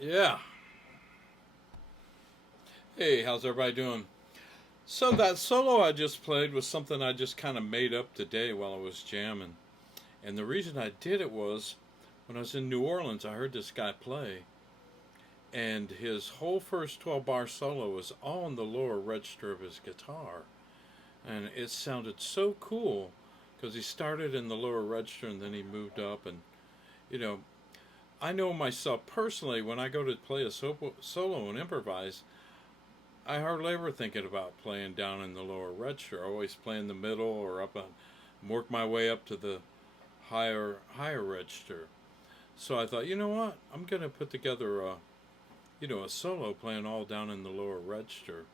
Yeah. Hey, how's everybody doing? So that solo I just played was something I just kind of made up today while I was jamming. And the reason I did it was when I was in New Orleans, I heard this guy play, and his whole first 12 bar solo was all in the lower register of his guitar. And it sounded so cool because he started in the lower register and then he moved up. And, you know, I know myself personally, when I go to play a solo and improvise, I hardly ever thinking about playing down in the lower register. I always play in the middle or up on, work my way up to the higher register. So I thought, you know what? I'm gonna put together a solo playing all down in the lower register,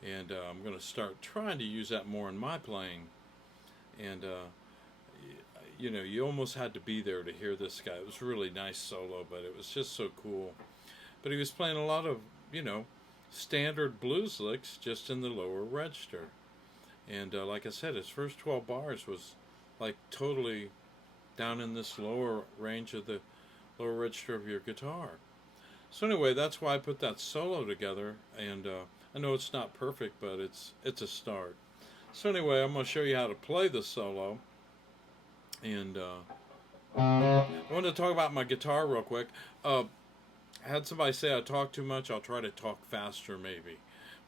and I'm gonna start trying to use that more in my playing. And you almost had to be there to hear this guy. It was a really nice solo, but it was just so cool. But he was playing a lot of you know standard blues licks just in the lower register. And like I said, his first 12 bars was like totally down in this lower range of the lower register of your guitar. So anyway, that's why I put that solo together. And I know it's not perfect, but it's a start. So anyway, I'm going to show you how to play the solo. And I wanted to talk about my guitar real quick. I had somebody say I talk too much. I'll try to talk faster, maybe.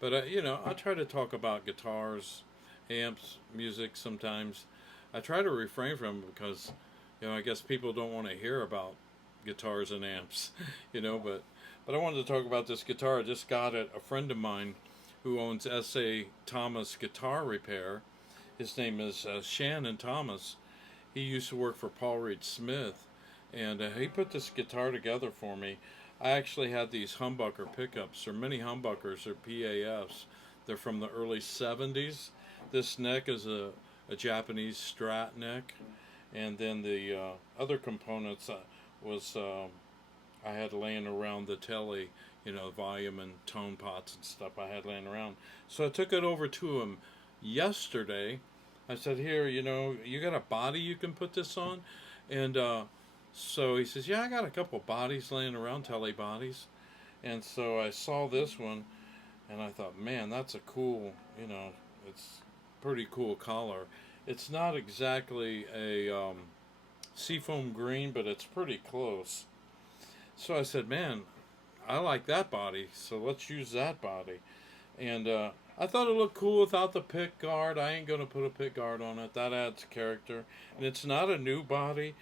But I try to talk about guitars, amps, music sometimes. I try to refrain from it because, I guess people don't want to hear about guitars and amps, But I wanted to talk about this guitar. I just got it. A friend of mine who owns S.A. Thomas Guitar Repair. His name is Shannon Thomas. He used to work for Paul Reed Smith, and he put this guitar together for me. I actually had these humbucker pickups, or mini humbuckers, or PAFs. They're from the early 70s. This neck is a Japanese Strat neck, and then the other components was I had laying around the telly, volume and tone pots and stuff I had laying around. So I took it over to him yesterday. I said, here, you got a body you can put this on? And so he says, yeah, I got a couple bodies laying around, telly bodies. And so I saw this one, and I thought, man, that's a cool, it's pretty cool color. It's not exactly a seafoam green, but it's pretty close. So I said, man, I like that body, so let's use that body. And I thought it looked cool without the pick guard. I ain't going to put a pick guard on it. That adds character. And it's not a new body,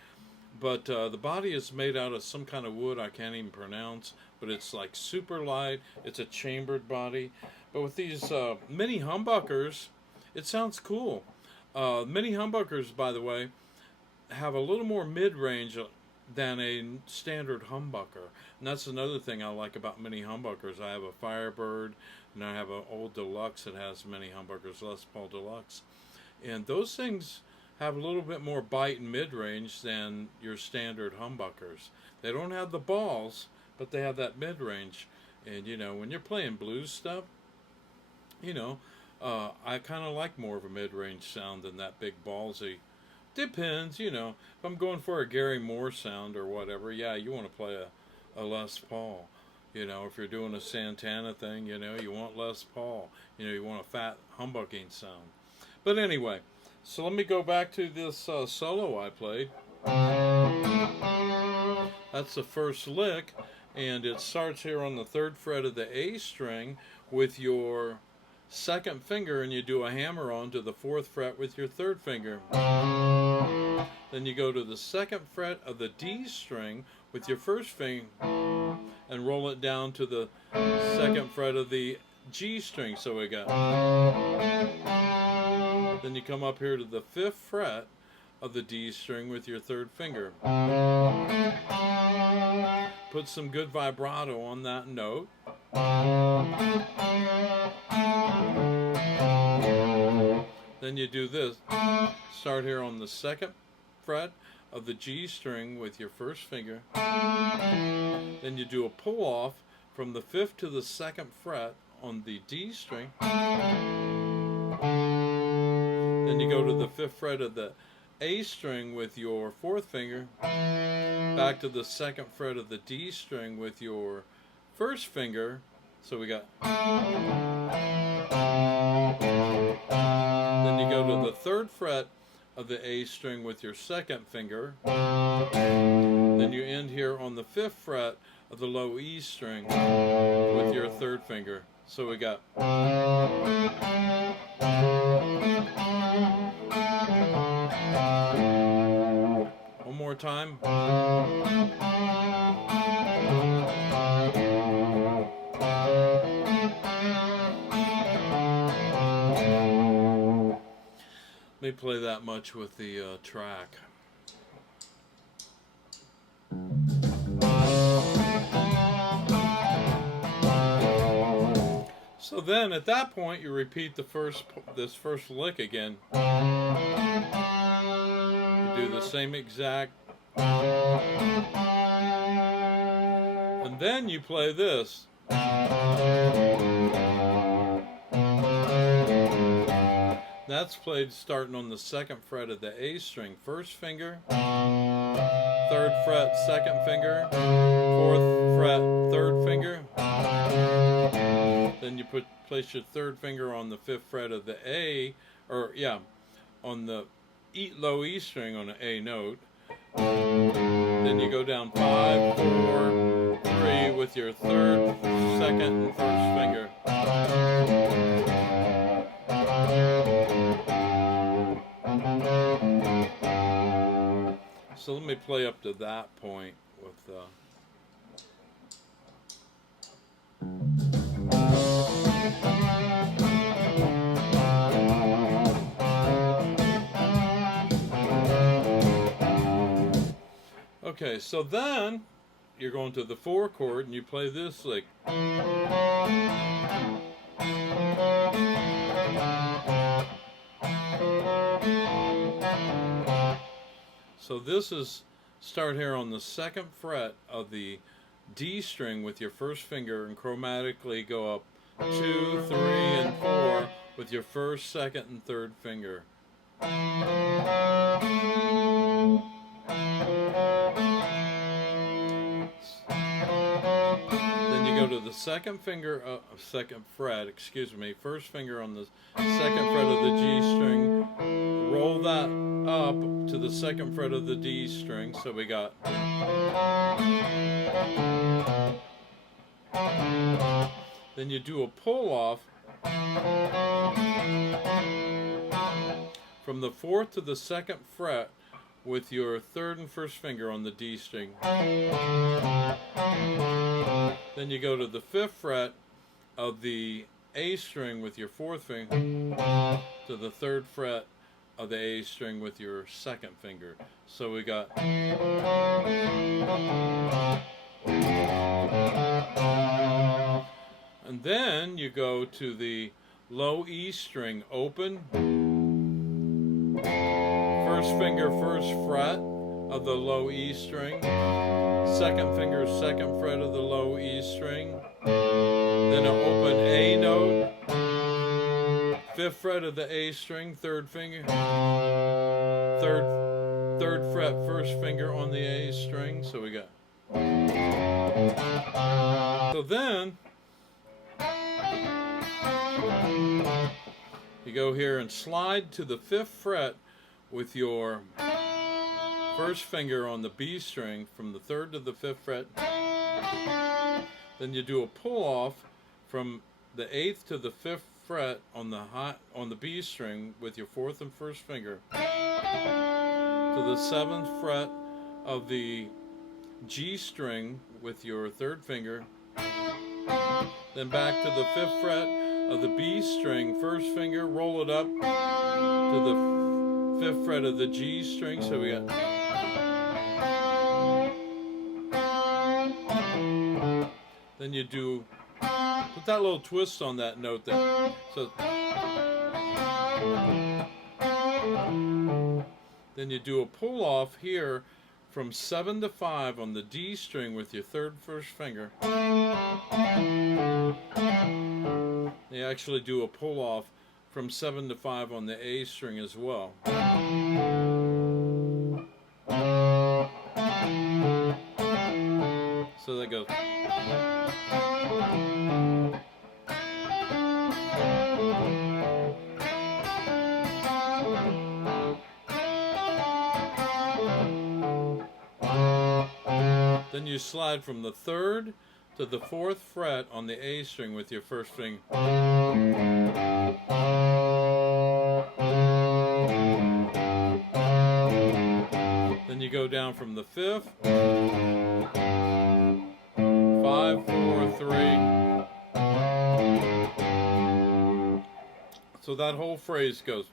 but the body is made out of some kind of wood I can't even pronounce, but it's like super light. It's a chambered body. But with these mini humbuckers, it sounds cool. Mini humbuckers, by the way, have a little more mid-range than a standard humbucker. And that's another thing I like about mini humbuckers. I have a Firebird, and I have an old Deluxe that has mini humbuckers, Les Paul Deluxe. And those things have a little bit more bite and mid-range than your standard humbuckers. They don't have the balls, but they have that mid-range. And, when you're playing blues stuff, I kind of like more of a mid-range sound than that big ballsy. Depends, if I'm going for a Gary Moore sound or whatever, yeah, you want to play a Les Paul. If you're doing a Santana thing, you want Les Paul. You want a fat humbucking sound. But anyway, so let me go back to this solo I played. That's the first lick, and it starts here on the 3rd fret of the A string with your 2nd finger, and you do a hammer on to the 4th fret with your 3rd finger. Then you go to the 2nd fret of the D string with your 1st finger and roll it down to the 2nd fret of the G string. So we got. Then you come up here to the 5th fret of the D string with your 3rd finger. Put some good vibrato on that note. Then you do this. Start here on the 2nd fret of the G string with your 1st finger. Then you do a pull off from the 5th to the 2nd fret on the D string. Then you go to the 5th fret of the A string with your 4th finger. Back to the 2nd fret of the D string with your 1st finger. So we got. Then you go to the 3rd fret of the A string with your 2nd finger. Then you end here on the 5th fret of the low E string with your 3rd finger. So we got. One more time. Let me play that much with the track. So then at that point you repeat this first lick again. You do the same exact, and then you play this. That's played starting on the 2nd fret of the A string, 1st finger, 3rd fret, 2nd finger, 4th fret, 3rd finger. Then you place your 3rd finger on the 5th fret of the A, on the low E string on the A note. Then you go down 5, 4, 3 with your 3rd, 2nd, and 1st finger. So let me play up to that point with Okay, so then you're going to the 4 chord and you play this lick. So this is start here on the 2nd fret of the D string with your 1st finger and chromatically go up 2, 3, and 4 with your 1st, 2nd, and 3rd finger. Then you go to the 2nd finger, 2nd fret, 1st finger on the 2nd fret of the G string, roll that up to the 2nd fret of the D string, so we got. Then you do a pull off from the 4th to the 2nd fret with your 3rd and 1st finger on the D string. Then you go to the 5th fret of the A string with your 4th finger to the 3rd fret of the A string with your 2nd finger. So we got. And then you go to the low E string open, 1st finger, 1st fret of the low E string, 2nd finger, 2nd fret of the low E string, then an open A note, 5th fret of the A string, 3rd finger, 3rd fret, 1st finger on the A string, so we got. So then you go here and slide to the 5th fret with your 1st finger on the B string from the 3rd to the 5th fret. Then you do a pull off from the 8th to the 5th fret on the B string with your 4th and 1st finger to the 7th fret of the G string with your 3rd finger. Then back to the 5th fret of the B string, 1st finger, roll it up to the 5th fret of the G string, so we got. Then you do Put that little twist on that note there. So then you do a pull off here from 7 to 5 on the D string with your first finger. You actually do a pull off from 7 to 5 on the A string as well. So that goes. Then you slide from the 3rd to the 4th fret on the A string with your first finger. Then you go down from the 5th, 5, 4, 3. So that whole phrase goes.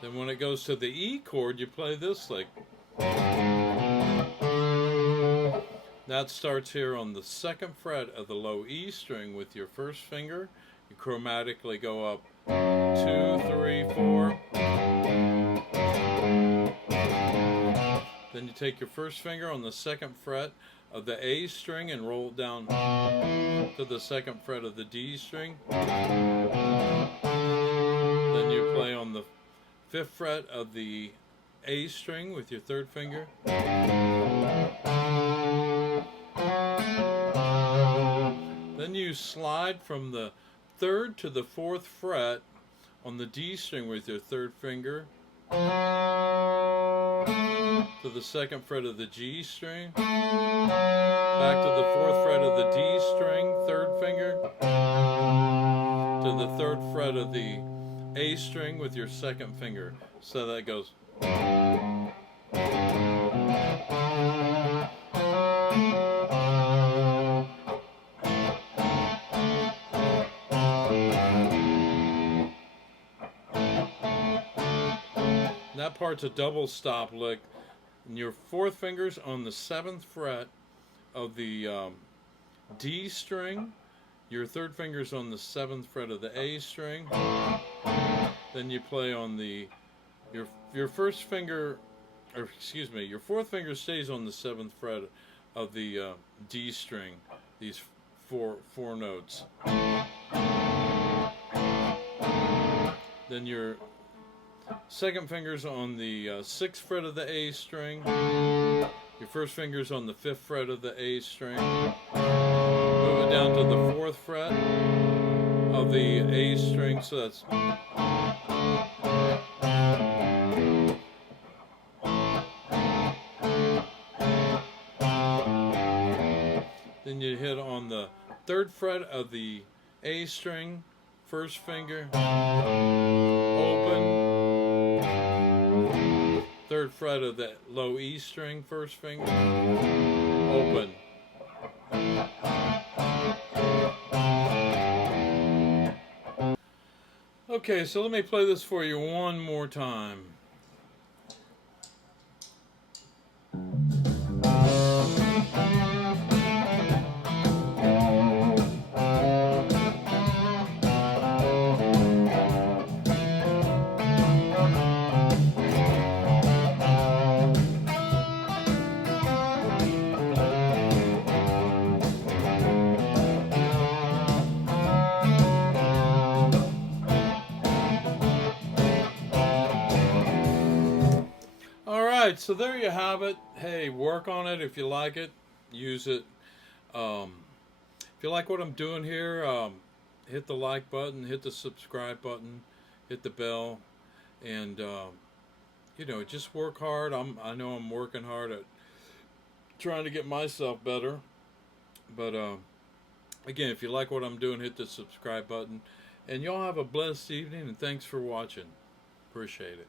Then when it goes to the E chord, you play this lick. That starts here on the 2nd fret of the low E string with your first finger. You chromatically go up 2, 3, 4. Then you take your first finger on the 2nd fret of the A string and roll it down to the 2nd fret of the D string. Then you play on the 5th fret of the A string with your 3rd finger. Then you slide from the 3rd to the 4th fret on the D string with your 3rd finger to the 2nd fret of the G string, back to the 4th fret of the D string, 3rd finger, to the 3rd fret of the A string with your 2nd finger. So that goes. That part's a double stop lick. And your 4th finger's on the 7th fret of the D string. Your 3rd finger's on the 7th fret of the A string. Then you play on the your first finger, or excuse me, your 4th finger stays on the 7th fret of the D string. These four notes. Then your 2nd finger's on the 6th fret of the A string. Your first finger's on the 5th fret of the A string. Move it down to the 4th fret of the A string. So that's. Then you hit on the 3rd fret of the A string, first finger, open. 3rd fret of the low E string, first finger, open. Okay, so let me play this for you one more time. Alright, so there you have it. Hey, work on it if you like it. Use it. If you like what I'm doing here, hit the like button, hit the subscribe button, hit the bell, and you know, just work hard. I know I'm working hard at trying to get myself better. But again, if you like what I'm doing, hit the subscribe button. And y'all have a blessed evening, and thanks for watching. Appreciate it.